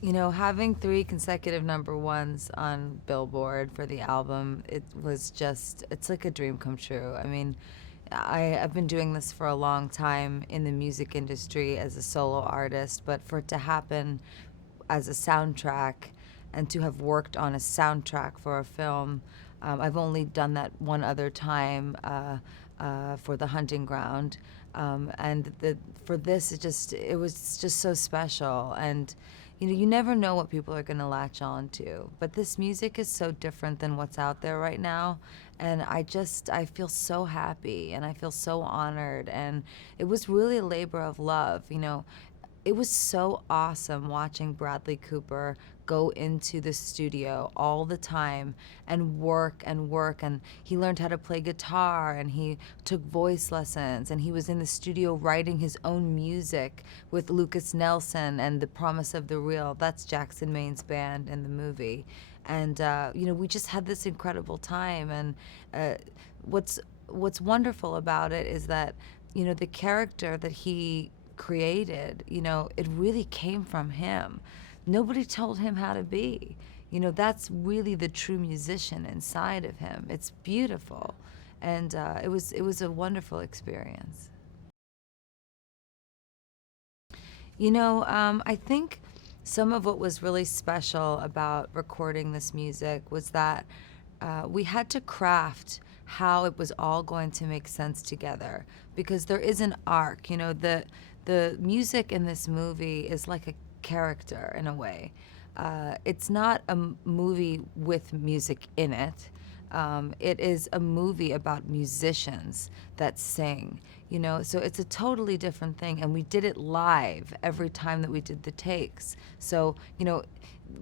You know, having 3 consecutive number ones on Billboard for the album, it was just, it's like a dream come true. I mean, I've been doing this for a long time in the music industry as a solo artist, but for it to happen as a soundtrack and to have worked on a soundtrack for a film, I've only done that one other time for The Hunting Ground. For this, it was just so special. And you know, you never know what people are going to latch on to. But this music is so different than what's out there right now. And I feel so happy and I feel so honored. And it was really a labor of love. You know, it was so awesome watching Bradley Cooper go into the studio all the time and work and work. And he learned how to play guitar and he took voice lessons and he was in the studio writing his own music with Lucas Nelson and The Promise of the Real. That's Jackson Maine's band in the movie. And, you know, we just had this incredible time. And what's wonderful about it is that, you know, the character that he created, you know, it really came from him. Nobody told him how to be. You know, that's really the true musician inside of him. It's beautiful. And it was a wonderful experience. You know, I think some of what was really special about recording this music was that we had to craft how it was all going to make sense together, because there is an arc. You know, the music in this movie is like a character in a way. It's not a movie with music in it. It is a movie about musicians that sing, you know, so it's a totally different thing. And we did it live every time that we did the takes. So, you know,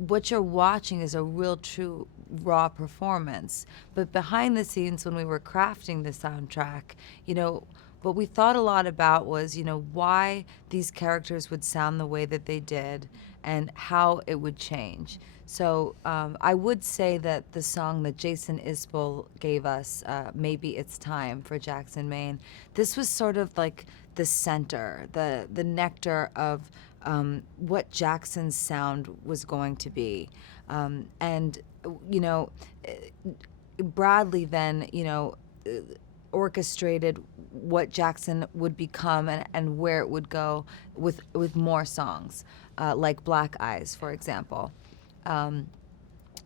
what you're watching is a real, true, raw performance. But behind the scenes, when we were crafting the soundtrack, you know, what we thought a lot about was, you know, why these characters would sound the way that they did and how it would change. So I would say that the song that Jason Isbell gave us, Maybe It's Time for Jackson Maine, this was sort of like the center, the nectar of what Jackson's sound was going to be. And, you know, Bradley then, you know, orchestrated what Jackson would become and where it would go with more songs, like Black Eyes, for example.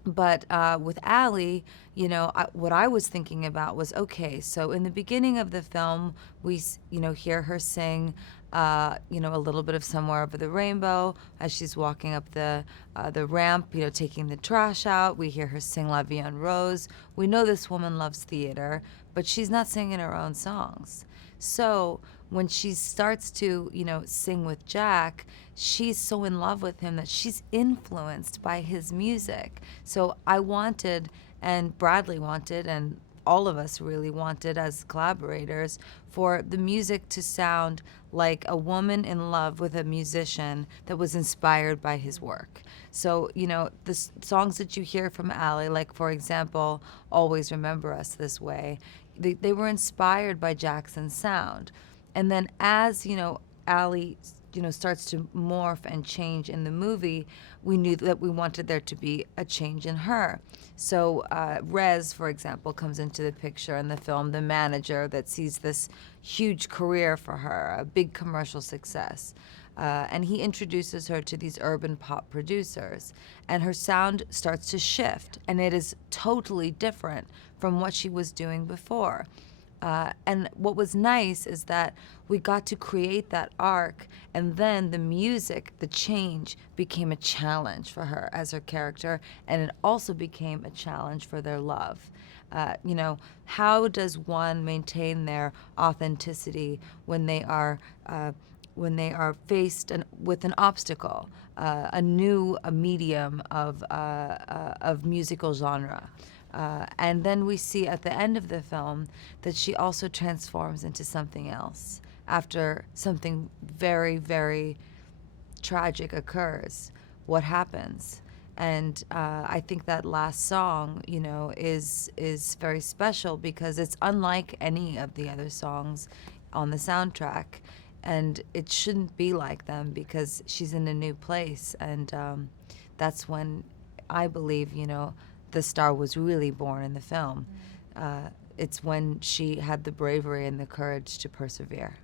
But with Allie, you know, what I was thinking about was, okay, so in the beginning of the film, we, you know, hear her sing, you know, a little bit of Somewhere Over the Rainbow as she's walking up the ramp, you know, taking the trash out. We hear her sing La Vie en Rose. We know this woman loves theater, but she's not singing her own songs. So when she starts to, you know, sing with Jack, she's so in love with him that she's influenced by his music. So I wanted, and Bradley wanted, and all of us really wanted as collaborators, for the music to sound like a woman in love with a musician that was inspired by his work. So, you know, the songs that you hear from Allie, like, for example, Always Remember Us This Way, they were inspired by Jackson's sound. And then as, you know, Allie, you know, starts to morph and change in the movie, we knew that we wanted there to be a change in her. So Rez, for example, comes into the picture in the film, the manager that sees this huge career for her, a big commercial success. And he introduces her to these urban pop producers. And her sound starts to shift, and it is totally different from what she was doing before. And what was nice is that we got to create that arc, and then the music, the change, became a challenge for her as her character, and it also became a challenge for their love. You know, how does one maintain their authenticity when they are faced with an obstacle, a new medium of musical genre? And then we see at the end of the film that she also transforms into something else after something very, very tragic occurs. What happens? And I think that last song, you know, is very special because it's unlike any of the other songs on the soundtrack. and it shouldn't be like them because she's in a new place, and that's when I believe, you know, the star was really born in the film. It's when she had the bravery and the courage to persevere.